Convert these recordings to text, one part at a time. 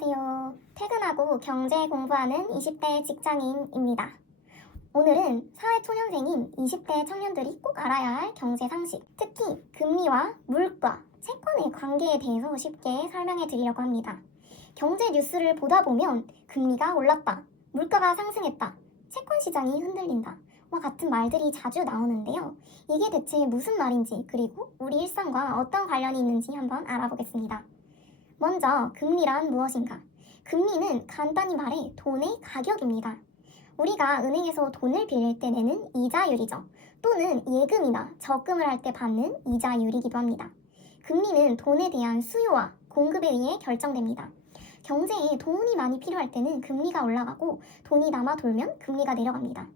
안녕하세요. 퇴근하고 경제 공부하는 20대 직장인입니다. 오늘은 사회초년생인 20대 청년들이 꼭 알아야 할 경제 상식, 특히 금리와 물가, 채권의 관계에 대해서 쉽게 설명해 드리려고 합니다. 경제 뉴스를 보다 보면 금리가 올랐다, 물가가 상승했다, 채권 시장이 흔들린다 와 같은 말들이 자주 나오는데요. 이게 대체 무슨 말인지, 그리고 우리 일상과 어떤 관련이 있는지 한번 알아보겠습니다. 먼저 금리란 무엇인가? 금리는 간단히 말해 돈의 가격입니다. 우리가 은행에서 돈을 빌릴 때 내는 이자율이죠. 또는 예금이나 적금을 할 때 받는 이자율이기도 합니다. 금리는 돈에 대한 수요와 공급에 의해 결정됩니다. 경제에 돈이 많이 필요할 때는 금리가 올라가고 돈이 남아 돌면 금리가 내려갑니다.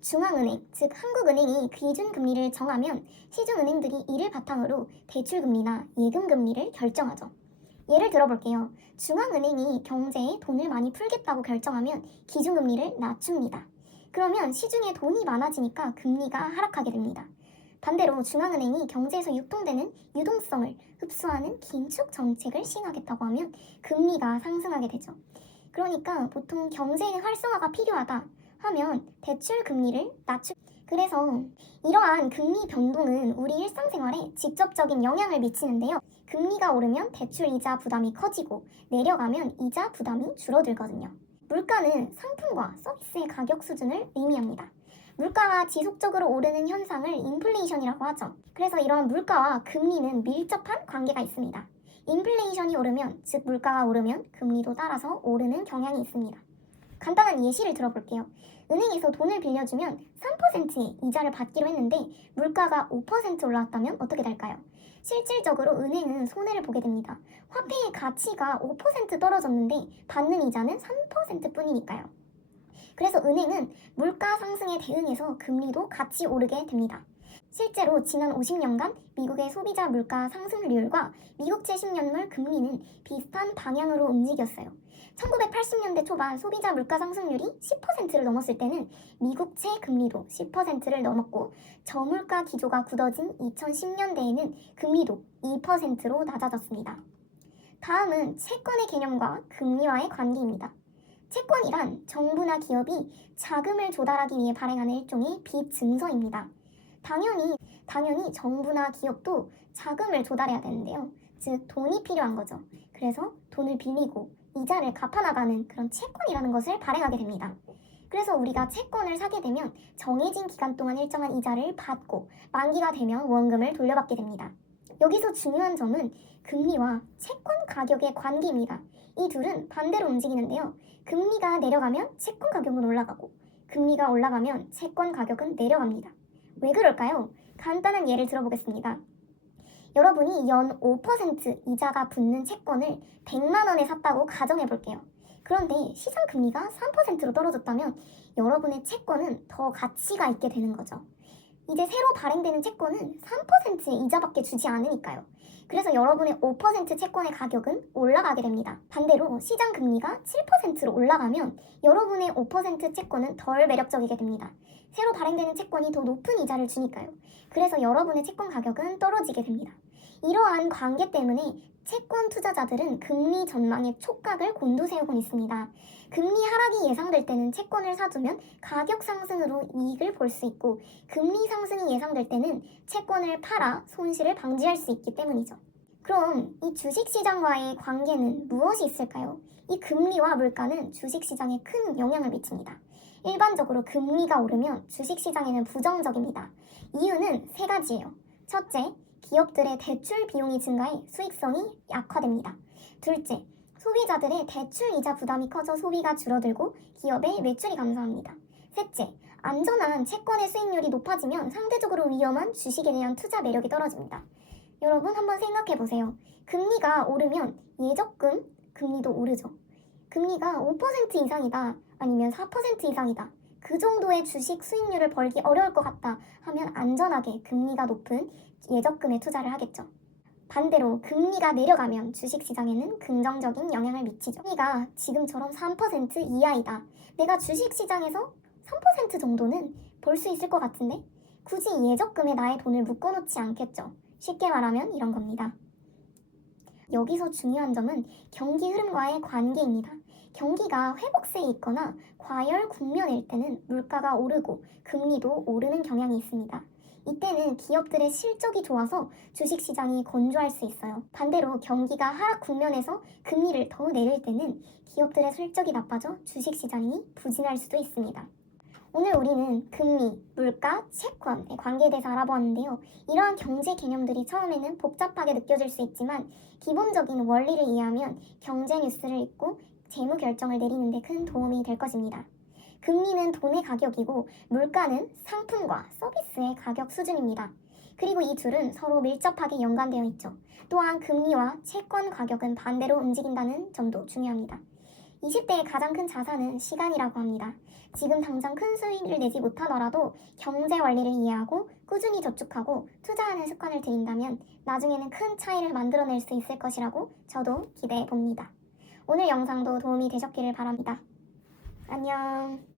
중앙은행, 즉 한국은행이 기준금리를 정하면 시중은행들이 이를 바탕으로 대출금리나 예금금리를 결정하죠. 예를 들어볼게요. 중앙은행이 경제에 돈을 많이 풀겠다고 결정하면 기준금리를 낮춥니다. 그러면 시중에 돈이 많아지니까 금리가 하락하게 됩니다. 반대로 중앙은행이 경제에서 유통되는 유동성을 흡수하는 긴축 정책을 시행하겠다고 하면 금리가 상승하게 되죠. 그러니까 보통 경제의 활성화가 필요하다 하면 대출 금리를 그래서 이러한 금리 변동은 우리 일상생활에 직접적인 영향을 미치는데요. 금리가 오르면 대출 이자 부담이 커지고 내려가면 이자 부담이 줄어들거든요. 물가는 상품과 서비스의 가격 수준을 의미합니다. 물가가 지속적으로 오르는 현상을 인플레이션이라고 하죠. 그래서 이러한 물가와 금리는 밀접한 관계가 있습니다. 인플레이션이 오르면, 즉 물가가 오르면 금리도 따라서 오르는 경향이 있습니다. 간단한 예시를 들어볼게요. 은행에서 돈을 빌려주면 3%의 이자를 받기로 했는데 물가가 5% 올랐다면 어떻게 될까요? 실질적으로 은행은 손해를 보게 됩니다. 화폐의 가치가 5% 떨어졌는데 받는 이자는 3% 뿐이니까요. 그래서 은행은 물가 상승에 대응해서 금리도 같이 오르게 됩니다. 실제로 지난 50년간 미국의 소비자 물가 상승률과 미국채 10년물 금리는 비슷한 방향으로 움직였어요. 1980년대 초반 소비자 물가 상승률이 10%를 넘었을 때는 미국채 금리도 10%를 넘었고 저물가 기조가 굳어진 2010년대에는 금리도 2%로 낮아졌습니다. 다음은 채권의 개념과 금리와의 관계입니다. 채권이란 정부나 기업이 자금을 조달하기 위해 발행하는 일종의 빚 증서입니다. 당연히 정부나 기업도 자금을 조달해야 되는데요. 즉 돈이 필요한 거죠. 그래서 돈을 빌리고 이자를 갚아나가는 그런 채권이라는 것을 발행하게 됩니다. 그래서 우리가 채권을 사게 되면 정해진 기간 동안 일정한 이자를 받고 만기가 되면 원금을 돌려받게 됩니다. 여기서 중요한 점은 금리와 채권 가격의 관계입니다. 이 둘은 반대로 움직이는데요. 금리가 내려가면 채권 가격은 올라가고 금리가 올라가면 채권 가격은 내려갑니다. 왜 그럴까요? 간단한 예를 들어보겠습니다. 여러분이 연 5% 이자가 붙는 채권을 100만 원에 샀다고 가정해 볼게요. 그런데 시장 금리가 3%로 떨어졌다면 여러분의 채권은 더 가치가 있게 되는 거죠. 이제 새로 발행되는 채권은 3%의 이자밖에 주지 않으니까요. 그래서 여러분의 5% 채권의 가격은 올라가게 됩니다. 반대로 시장 금리가 7%로 올라가면 여러분의 5% 채권은 덜 매력적이게 됩니다. 새로 발행되는 채권이 더 높은 이자를 주니까요. 그래서 여러분의 채권 가격은 떨어지게 됩니다. 이러한 관계 때문에 채권 투자자들은 금리 전망에 촉각을 곤두세우고 있습니다. 금리 하락이 예상될 때는 채권을 사두면 가격 상승으로 이익을 볼 수 있고 금리 상승이 예상될 때는 채권을 팔아 손실을 방지할 수 있기 때문이죠. 그럼 이 주식시장과의 관계는 무엇이 있을까요? 이 금리와 물가는 주식시장에 큰 영향을 미칩니다. 일반적으로 금리가 오르면 주식시장에는 부정적입니다. 이유는 세 가지예요. 첫째, 기업들의 대출 비용이 증가해 수익성이 약화됩니다. 둘째, 소비자들의 대출 이자 부담이 커져 소비가 줄어들고 기업의 매출이 감소합니다. 셋째, 안전한 채권의 수익률이 높아지면 상대적으로 위험한 주식에 대한 투자 매력이 떨어집니다. 여러분 한번 생각해 보세요. 금리가 오르면 예적금 금리도 오르죠. 금리가 5% 이상이다 아니면 4% 이상이다. 그 정도의 주식 수익률을 벌기 어려울 것 같다 하면 안전하게 금리가 높은 예적금에 투자를 하겠죠. 반대로 금리가 내려가면 주식시장에는 긍정적인 영향을 미치죠. 금리가 지금처럼 3% 이하이다. 내가 주식시장에서 3% 정도는 벌 수 있을 것 같은데 굳이 예적금에 나의 돈을 묶어놓지 않겠죠. 쉽게 말하면 이런 겁니다. 여기서 중요한 점은 경기 흐름과의 관계입니다. 경기가 회복세에 있거나 과열 국면일 때는 물가가 오르고 금리도 오르는 경향이 있습니다. 이때는 기업들의 실적이 좋아서 주식시장이 건조할 수 있어요. 반대로 경기가 하락 국면에서 금리를 더 내릴 때는 기업들의 실적이 나빠져 주식시장이 부진할 수도 있습니다. 오늘 우리는 금리, 물가, 채권의 관계에 대해서 알아보았는데요. 이러한 경제 개념들이 처음에는 복잡하게 느껴질 수 있지만 기본적인 원리를 이해하면 경제 뉴스를 읽고 재무 결정을 내리는 데 큰 도움이 될 것입니다. 금리는 돈의 가격이고 물가는 상품과 서비스의 가격 수준입니다. 그리고 이 둘은 서로 밀접하게 연관되어 있죠. 또한 금리와 채권 가격은 반대로 움직인다는 점도 중요합니다. 20대의 가장 큰 자산은 시간이라고 합니다. 지금 당장 큰 수익을 내지 못하더라도 경제 원리를 이해하고 꾸준히 저축하고 투자하는 습관을 들인다면 나중에는 큰 차이를 만들어낼 수 있을 것이라고 저도 기대해 봅니다. 오늘 영상도 도움이 되셨기를 바랍니다. 안녕.